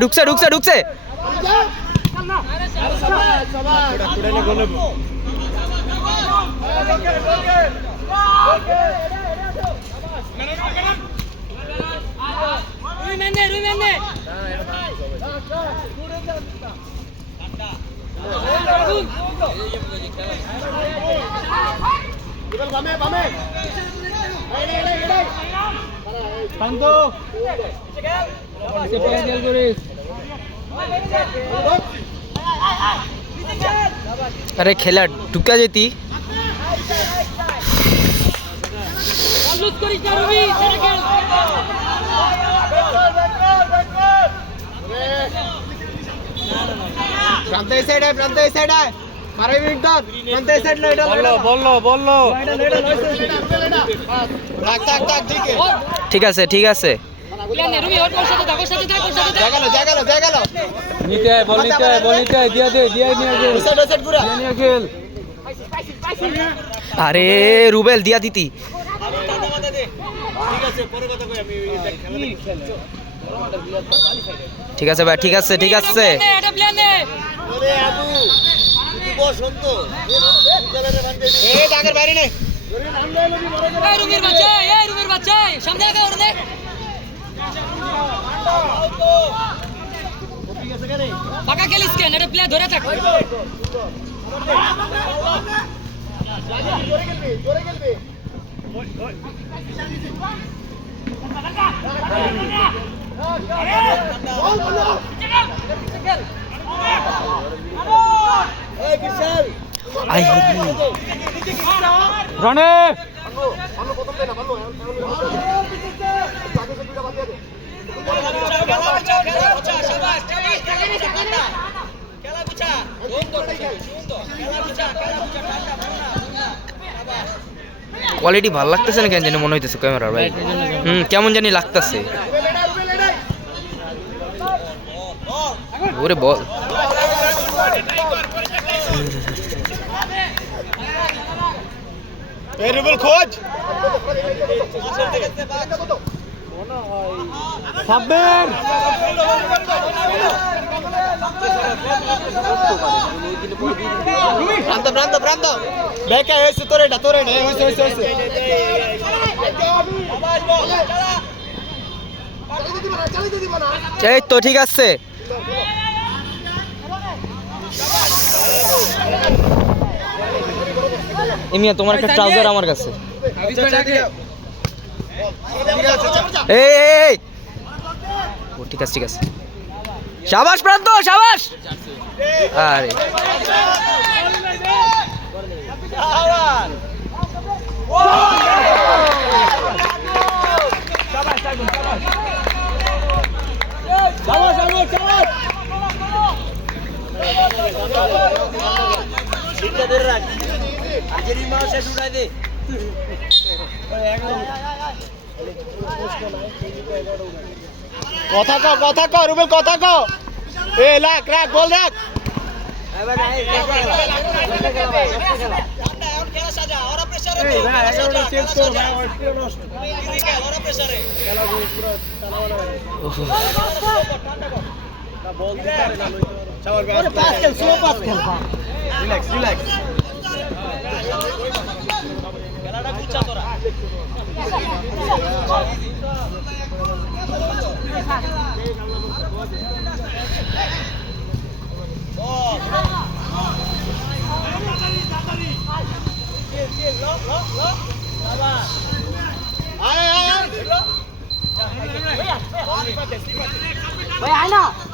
ঢুকছে ঢুকছে ঢুকছে अरे खेला ढुका जेती प्रांत साइड है मारे विक्टर प्रांत साइड लो बोलो ठीक है ठीक है জায়গা নিতে আয় বল নিতে আয় দিয়া নিয়ে গেল সেট পুরো নিয়ে গেল अरे रूबेल दिया दीती ঠিক আছে ভাই ঠিক আছে এটা প্ল্যান নে ওরে আবু তুই বসন্ত এই ডাকের বাইরে নে এই রুমের বাচ্চা সামনে আগা ওরে দে পাকা খেলিস কেন এটা প্লে ধরে থাক জোরে খেলবে এই বিশাল আই রনে প্রথম দে না ভালো क्वालिटी ভালো লাগতেছে না কেন জানি মনে হইতেছে ক্যামেরা ভাই কেমন জানি লাগতেছে ওরে বল এই রুবেল খোঁজ সাব্বির প্রান্ত বেকা হইছে তোরে নে হইছে এই তো ঠিক আছে এমিয়া তোমার একটা ট্রাউজার আমার কাছে এই ও ঠিক আছে শাবাশ প্রান্ত শাবাশ আরে কথা কও রুবেল কথা কও এ রাখ বল রাখ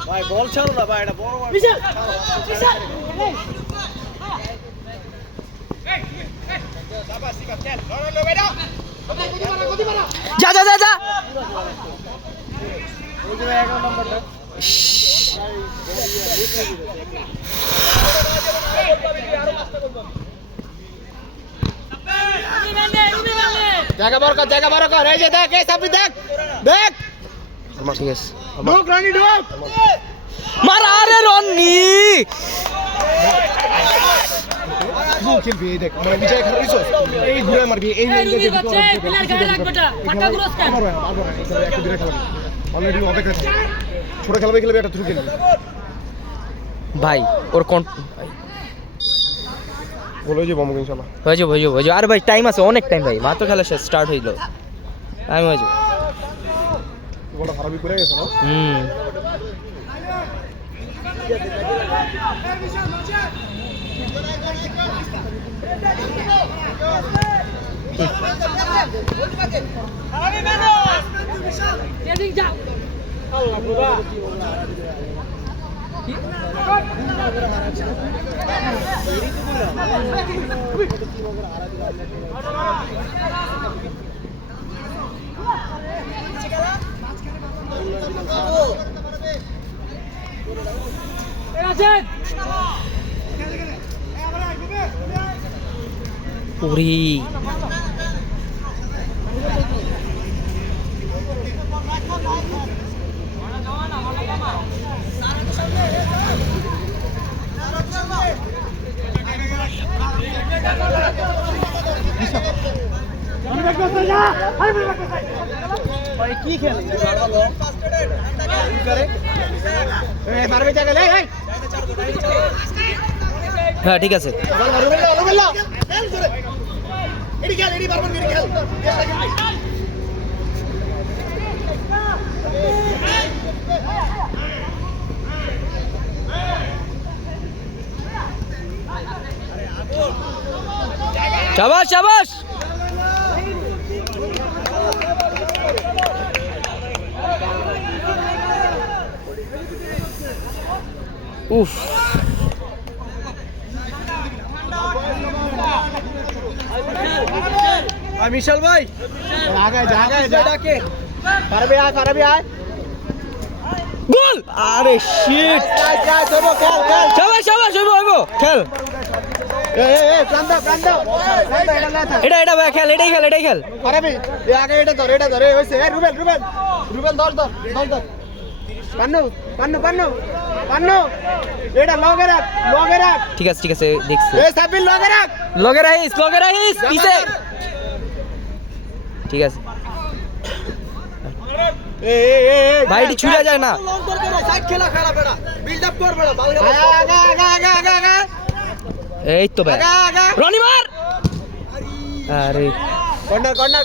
ভাই বল ছাড়ো না ভাই এটা বড় বিশাল যা জায়গা বড় কর এই যে দেখ এই সাবি দেখ ঠিক আছে ঢোক রানি ঢোক মার আরে রনি থ্রু খেলবি এই দেখ মানে বিজয় খেলা দিছস এই ঘুরে মারবি এই এই রুমির বাচ্চা এই প্লেয়ার গায়ে লাগবে না ফাটা গুলো স্ক্যান একটা দূরে খেলা অলরেডি অপেক্ষা থাকে ছোট খেলবে একটা থ্রু খেলবি ভাই ওর কোন বলে যে বমক ইনশাআল্লাহ হয়ে যাবে আর ভাই টাইম আছে অনেক টাইম ভাই মাত্র খেলা শেষ স্টার্ট হইল টাইম হয়ে যাবে বড় খারাপই করে গেছে না ট্রেনিং যা ওরে কি খেল মারবে জায়গা লে এই হ্যাঁ ঠিক আছে এডি খেল এডি বারবার এডি খেল শাবাশ শাবাশ উফ মিশাল ভাই আগে ডাকে পারবে আয় গোল আরে শিট শাবাশ শাবাশ হইবো খেল এটা ভাই খেল এটাই খেল পারবে আগে এটা ধরে হইছে এই রুবেল ধর পান্নু এটা লগে রাখ ঠিক আছে দেখছি এই সাবিল লগে রাখিস পিছে ঠিক আছে ভাই এটি ছুড়ে যায় না এই তো ভাই রনি মার আরে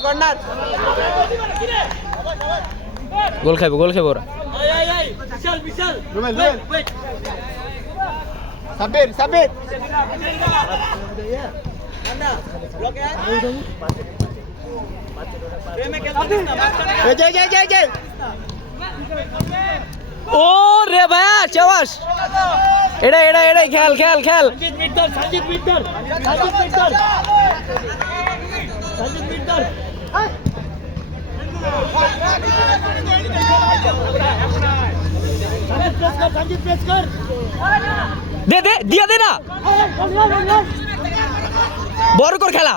কর্নার গোল খাইবো ওরা রুবেল সাবির ও রে ভাইয়া চাবাস এটা খেল সঞ্জিত মিত্তর দে না বড় কর খেলা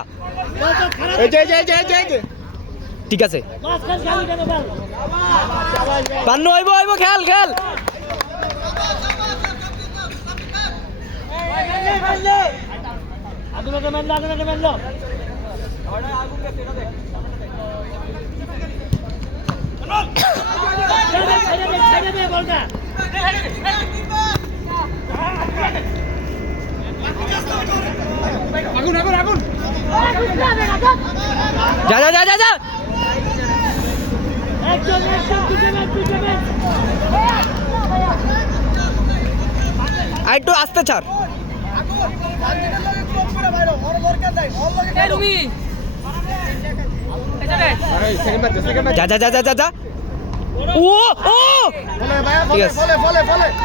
ঠিক আছে পান্নু আইবো খেল আগুন যা একটু আস্তে ছাড় রুমি যা ও ঠিক আছে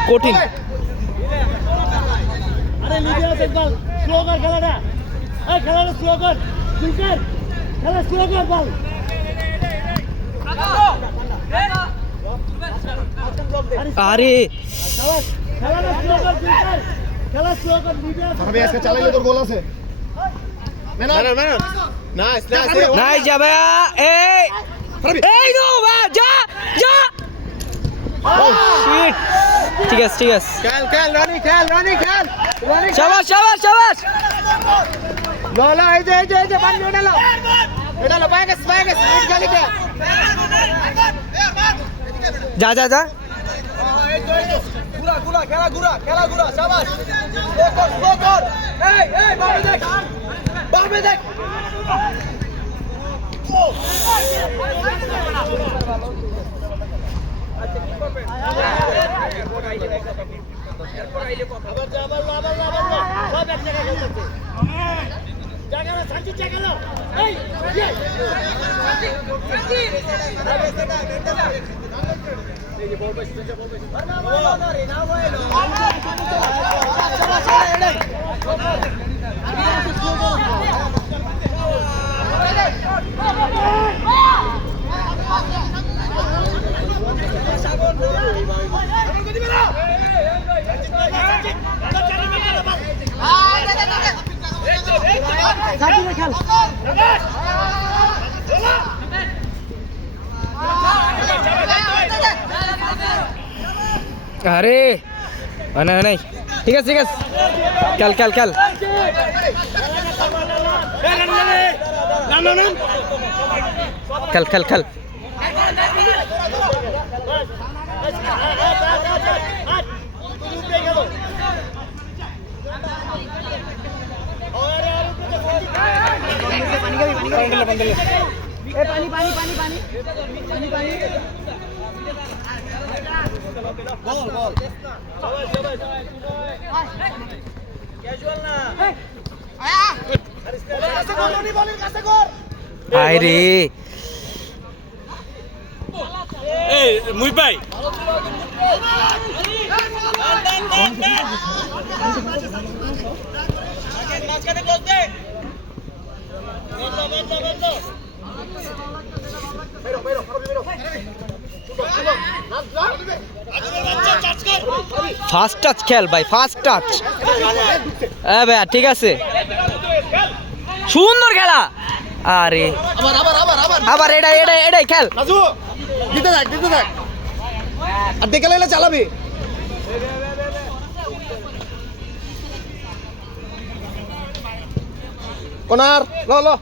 কঠিন আরে লিডার একবার স্লো কর খেলাটা স্লো কর স্লো কর বল আরে খেলা স্লো কর লিডার আজকে চালাইলে তোর গোল আছে নাই যাবে এই নো যা শিট ঠিক আছে খেল রানি খেল শাবাশ লো লো এই যে পানি এটা লো বাইগাস মিট গালিটা যা যা যা খেলা শাবাশ স্লো কর এই বামে দেখ আবার সব এক জায়গায় খেলতেছে জায়গা না শান্তি জায়গা না এই আরে নাই ঠিক আছে খেল খেল আরে মুই ভাই ফার্স্ট টাচ খেল ভাই ফার্স্ট টাচ ভাই ঠিক আছে সুন্দর খেলা আরে আবার এটাই খেল রাজু দিতে থাক আর দেখে লাইলে চালাবি কোনার লো